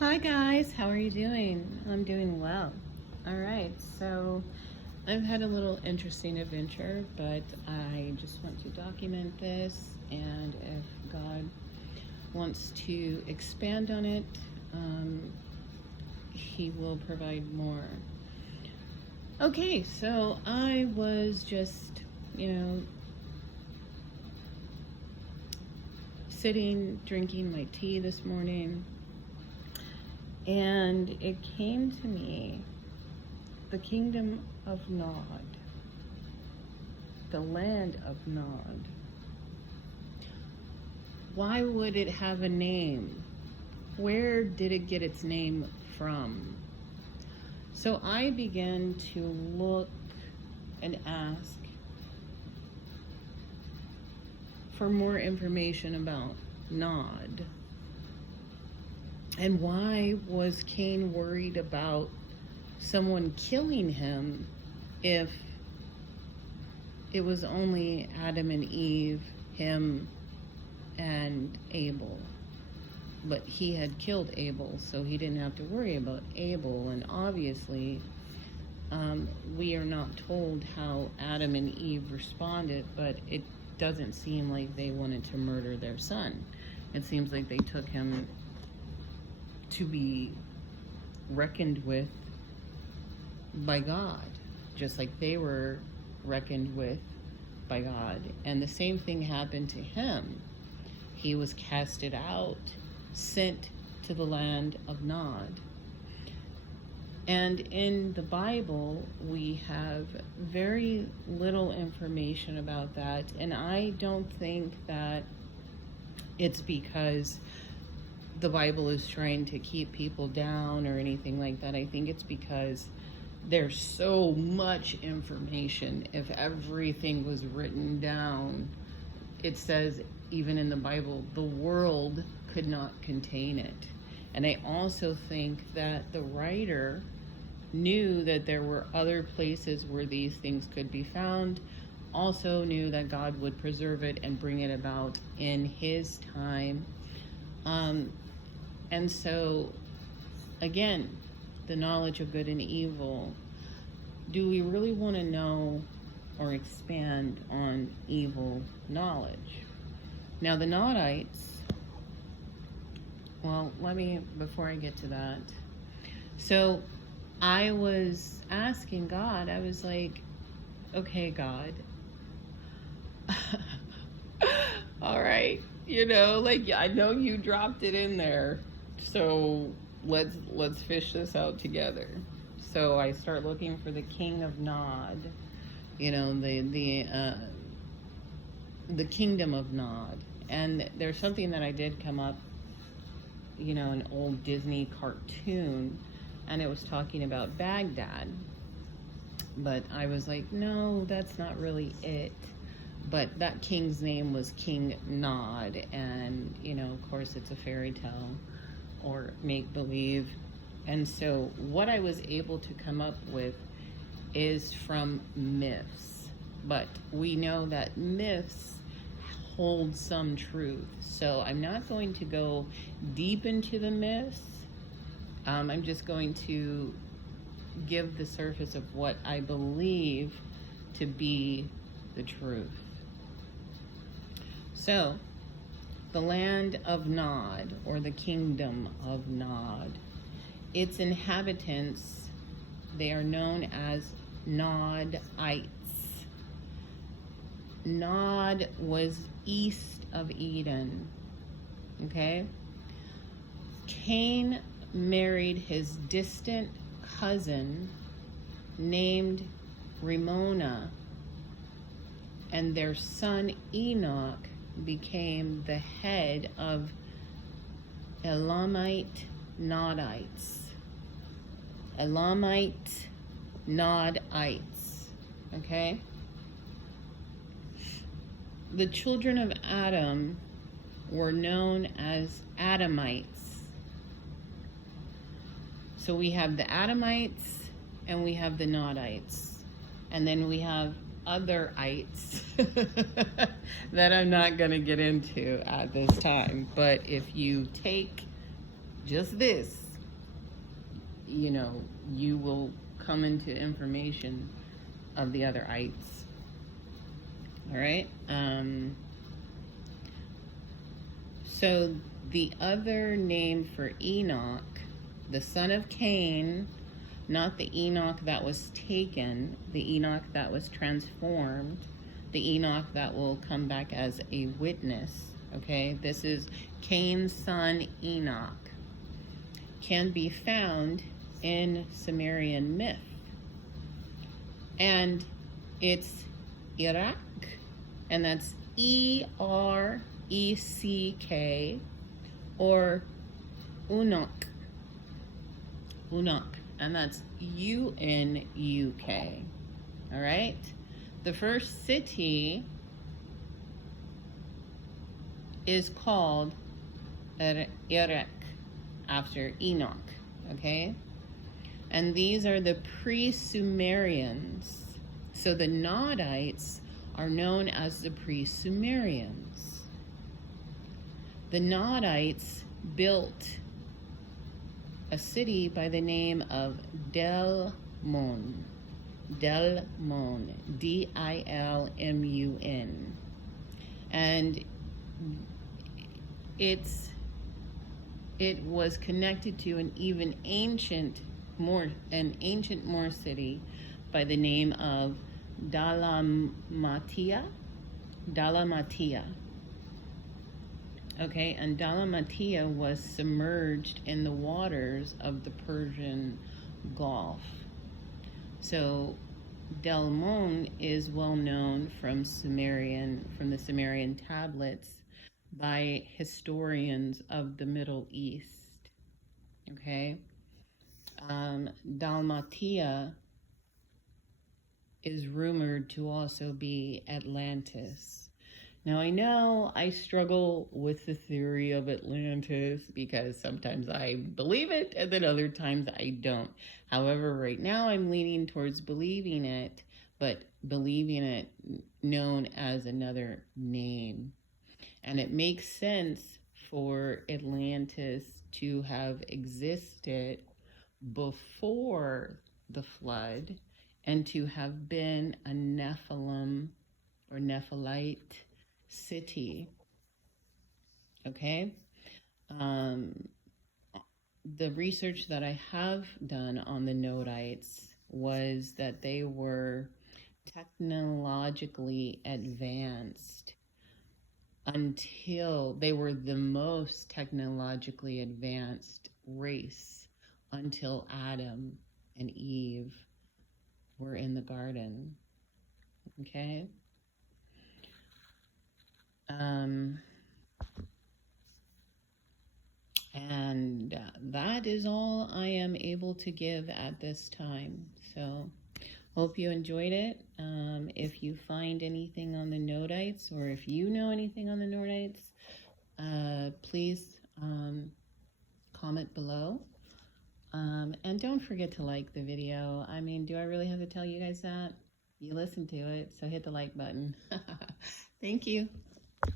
Hi guys, how are you doing? I'm doing well. All right, so I've had a little interesting adventure, but I just want to document this, and if God wants to expand on it, He will provide more. Okay, so I was just, sitting, drinking my tea this morning, and it came to me, the kingdom of Nod, the land of Nod. Why would it have a name? Where did it get its name from? So I began to look and ask for more information about Nod. And why was Cain worried about someone killing him if it was only Adam and Eve, him and Abel? But he had killed Abel, so he didn't have to worry about Abel. And obviously, we are not told how Adam and Eve responded, but it doesn't seem like they wanted to murder their son. It seems like they took him to be reckoned with by God, just like they were reckoned with by God. And the same thing happened to him. He was casted out, sent to the land of Nod. And in the Bible, we have very little information about that. And I don't think that it's because the Bible is trying to keep people down or anything like that. I think it's because there's so much information. If everything was written down, it says even in the Bible, the world could not contain it. And I also think that the writer knew that there were other places where these things could be found, also knew that God would preserve it and bring it about in his time. And so, again, the knowledge of good and evil. Do we really want to know or expand on evil knowledge? Now, the Nodites, well, before I get to that. So, I was asking God, I was like, okay, God, all right, I know you dropped it in there, so let's fish this out together. So I start looking for the king of Nod, the kingdom of Nod. And there's something that I did come up, an old Disney cartoon, and it was talking about Baghdad. But I was like, no, that's not really it. But that king's name was King Nod, and, of course, it's a fairy tale or make-believe. And so what I was able to come up with is from myths. But we know that myths hold some truth. So I'm not going to go deep into the myths. I'm just going to give the surface of what I believe to be the truth. So, the land of Nod, or the kingdom of Nod, its inhabitants, they are known as Nodites. Nod was east of Eden, okay? Cain married his distant cousin named Ramona, and their son Enoch became the head of Elamite Nodites. Elamite Nodites, okay? The children of Adam were known as Adamites. So we have the Adamites and we have the Nodites. And then we have other ites that I'm not going to get into at this time. But if you take just this you know, you will come into information of the other ites. All right. So the other name for Enoch, the son of Cain, not the Enoch that was taken, the Enoch that was transformed, the Enoch that will come back as a witness, okay? This is Cain's son Enoch, can be found in Sumerian myth. And it's Iraq, and that's Ereck, or Unuk, and that's Unuk. All right. The first city is called Erech, after Enoch. Okay. And these are the pre-Sumerians. So the Nodites are known as the pre-Sumerians. The Nodites built a city by the name of Dilmun, Dilmun, and it was connected to an ancient Moor city by the name of Dalmatia. Okay, and Dalmatia was submerged in the waters of the Persian Gulf. So Dilmun is well known from the Sumerian tablets by historians of the Middle East. Okay, Dalmatia is rumored to also be Atlantis. Now, I know I struggle with the theory of Atlantis because sometimes I believe it and then other times I don't. However, right now I'm leaning towards believing it, but believing it known as another name. And it makes sense for Atlantis to have existed before the flood and to have been a Nephilim or Nephilite city. Okay. The research that I have done on the Nodites was that they were technologically advanced until they were the most technologically advanced race until Adam and Eve were in the garden. Okay. And that is all I am able to give at this time. So hope you enjoyed it. If you find anything on the Nodites, or if you know anything on the Nodites, please comment below. And don't forget to like the video. I mean, do I really have to tell you guys that? You listen to it, so hit the like button. Thank you.